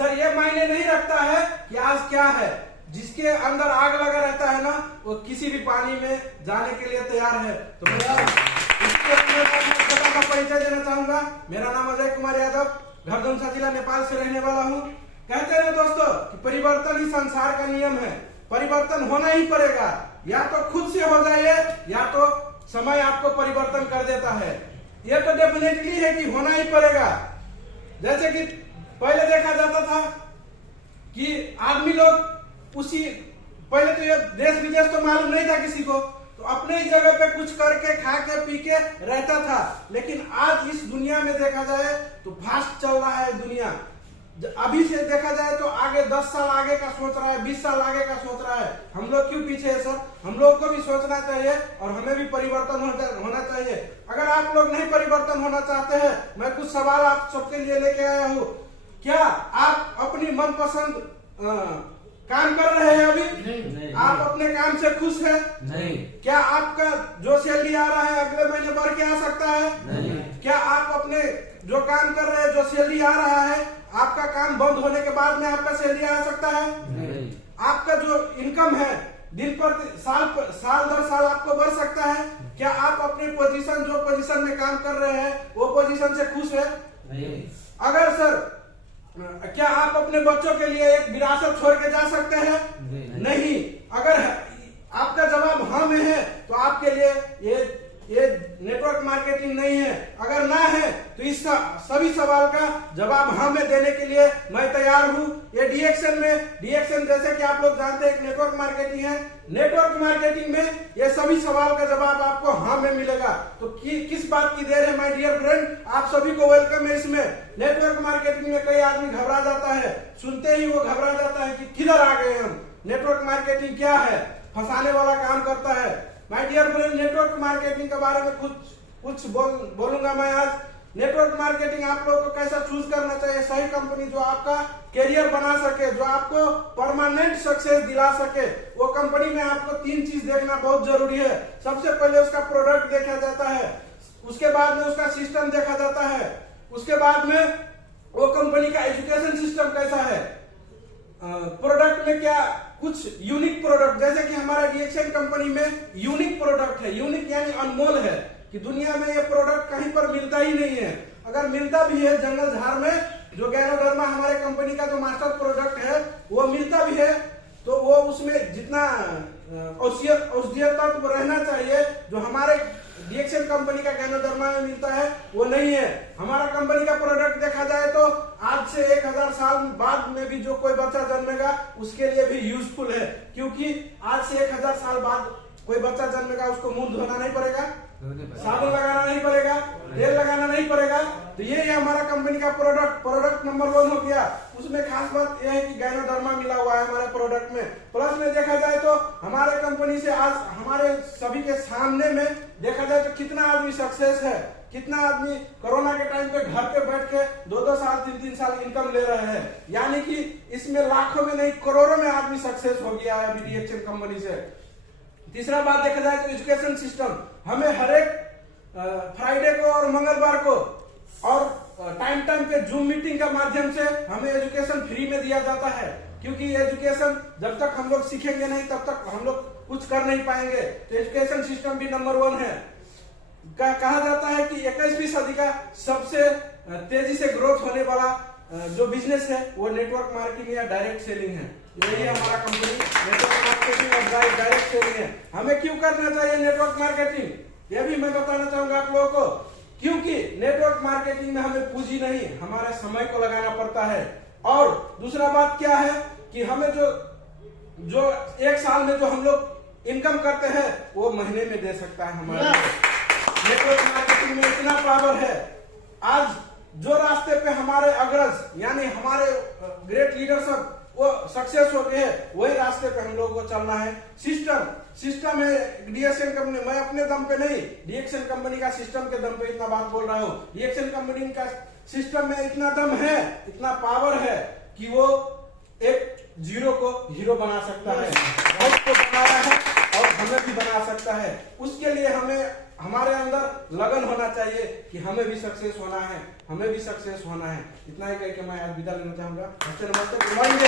Sir ये मायने नहीं रखता है कि आज क्या है, जिसके अंदर आग लगा रहता है ना, वो किसी भी पानी में जाने के लिए तैयार है। तो का परिचय देना चाहूंगा। मेरा नाम अजय कुमार यादव, घरधुमसा जिला नेपाल से रहने वाला हूँ। कहते हैं दोस्तों कि परिवर्तन ही संसार का नियम है, परिवर्तन होना ही पड़ेगा, या तो खुद से हो जाइए या तो समय आपको परिवर्तन कर देता है। ये तो डेफिनेटली है कि होना ही पड़ेगा। जैसे कि पहले देखा जाता था कि आदमी लोग उसी पहले तो ये देश विदेश तो मालूम नहीं था किसी को, तो अपने ही जगह पे कुछ करके खा के पी के रहता था। लेकिन आज इस दुनिया में देखा जाए तो फास्ट चल रहा है दुनिया। अभी से देखा जाए तो आगे 10 साल आगे का सोच रहा है, 20 साल आगे का सोच रहा है। हम लोग क्यों पीछे है सर? हम लोग को भी सोचना चाहिए और हमें भी परिवर्तन होना चाहिए। अगर आप लोग नहीं परिवर्तन होना चाहते हैं, मैं कुछ सवाल आप सबके लिए लेके आया हूँ। क्या आप अपनी मनपसंद काम कर रहे हैं अभी? नहीं। आप अपने काम से खुश हैं? नहीं। क्या आपका जो सैलरी आ रहा है अगले महीने बढ़ के आ सकता है? नहीं। क्या आप अपने जो काम कर रहे हैं, जो सैलरी आ रहा है, आपका काम बंद होने के बाद में आपका सैलरी आ सकता है? नहीं। आपका जो इनकम है दिन पर साल दर साल आपको बढ़ सकता है? क्या आप अपने पोजीशन जो पोजीशन में काम कर रहे हैं वो पोजीशन से खुश है? नहीं। अगर सर क्या आप अपने बच्चों के लिए एक विरासत छोड़ के जा सकते हैं? नहीं। अगर आपका जवाब हाँ में है तो आपके लिए ये नेटवर्क मार्केटिंग नहीं है। अगर ना है तो इस सभी सवाल का जवाब हाँ में देने के लिए मैं तैयार हूँ। ये डीएक्शन जैसे कि आप लोग जानते हैं एक नेटवर्क मार्केटिंग है। नेटवर्क मार्केटिंग में ये सभी सवाल का जवाब आपको हाँ में मिलेगा। तो किस बात की देर है माय डियर फ्रेंड? आप सभी को वेलकम है इसमें। नेटवर्क मार्केटिंग में कई आदमी घबरा जाता है, सुनते ही वो घबरा जाता है कि किधर आ गए हम। नेटवर्क मार्केटिंग क्या है? फंसाने वाला काम करता है। My dear friend, network marketing के बारे में कुछ बोलूंगा मैं आज। नेटवर्क मार्केटिंग आप लोगों को कैसा चूज करना चाहिए, सही कंपनी जो आपका कैरियर बना सके, जो आपको परमानेंट सक्सेस दिला सके। वो कंपनी में आपको 3 चीज देखना बहुत जरूरी है। सबसे पहले उसका प्रोडक्ट देखा जाता है, उसके बाद में उसका सिस्टम देखा जाता है, उसके बाद में वो कंपनी का एजुकेशन सिस्टम कैसा है, प्रोडक्ट में क्या कुछ यूनिक प्रोडक्ट, जैसे कि हमारा डीएक्शन कंपनी में यूनिक प्रोडक्ट है। यूनिक यानी अनमोल है कि दुनिया में ये प्रोडक्ट कहीं पर मिलता ही नहीं है। अगर मिलता भी है जंगल झाड़ में, जो गैनोडर्मा हमारे कंपनी का जो मास्टर प्रोडक्ट है वो मिलता भी है, तो वो उसमें जितना औषधीय तत्व रहना चाहिए जो हमारे डीएक्शन कंपनी का गैनोडर्मा में मिलता है वो नहीं है। हमारा कंपनी का प्रोडक्ट देखा जाए तो आज से 1000 साल बाद में भी जो कोई बच्चा जन्मेगा उसके लिए भी यूजफुल है, क्योंकि आज से 1000 साल बाद कोई बच्चा जन्मेगा, उसको मुंह धोना नहीं पड़ेगा, साबुन लगाना नहीं पड़ेगा, तेल लगाना नहीं पड़ेगा। तो ये हमारा कंपनी का प्रोडक्ट नंबर 1 हो गया। उसमें खास बात यह है कि गैनोडर्मा मिला हुआ है हमारे प्रोडक्ट में। प्लस में देखा जाए तो हमारे कंपनी से आज हमारे सभी के सामने में देखा जाए तो कितना आदमी सक्सेस है, कितना आदमी कोरोना के टाइम पे घर पे बैठ के 2-2 साल 3-3 साल इनकम ले रहे हैं। यानी कि इसमें लाखों में नहीं करोड़ों में आदमी सक्सेस हो गया है अभी डीएक्शन कंपनी से। तीसरा बात देखा जाए तो एजुकेशन सिस्टम, हमें हर एक फ्राइडे को और मंगलवार को और टाइम पे जूम मीटिंग के माध्यम से हमें एजुकेशन फ्री में दिया जाता है, क्योंकि एजुकेशन जब तक हम लोग सीखेंगे नहीं तब तक हम लोग कुछ कर नहीं पाएंगे। तो एजुकेशन सिस्टम भी नंबर 1 है। कहा जाता है कि 21वीं सदी का सबसे तेजी से ग्रोथ होने वाला जो बिजनेस है वो नेटवर्क मार्केटिंग या डायरेक्ट सेलिंग है। यही हमारा कंपनी नेटवर्क मार्केटिंग और डायरेक्ट सेलिंग है। हमें क्यों करना चाहिए नेटवर्क मार्केटिंग, ये भी मैं बताना चाहूंगा आप लोगों को। क्योंकि नेटवर्क मार्केटिंग में हमें पूंजी नहीं, हमारे समय को लगाना पड़ता है। और दूसरा बात क्या है कि हमें जो 1 साल में जो हम लोग इनकम करते हैं वो महीने में दे सकता है हमारा। नेटवर्क मार्केटिंग में इतना पावर है। आज जो रास्ते पे हमारे अग्रज यानी हमारे ग्रेट लीडर सब वो सक्सेस हो गए, वही रास्ते पे हम लोगों को चलना है। सिस्टम है डीएक्शन कंपनी, मैं अपने दम पे नहीं, डीएक्शन कंपनी का सिस्टम के दम पे इतना बात बोल रहा हूँ। डीएक्शन कंपनी का सिस्टम में इतना दम है, इतना पावर है कि वो एक 0 को हीरो बना सकता है। बहुत को बनाया है और हमें भी बना सकता है। उसके लिए हमें हमारे अंदर लगन होना चाहिए कि हमें भी सक्सेस होना है, हमें भी सक्सेस होना है। इतना ही कह के मैं आज विदा लेना चाहूंगा। नमस्ते, गुड मॉर्निंग।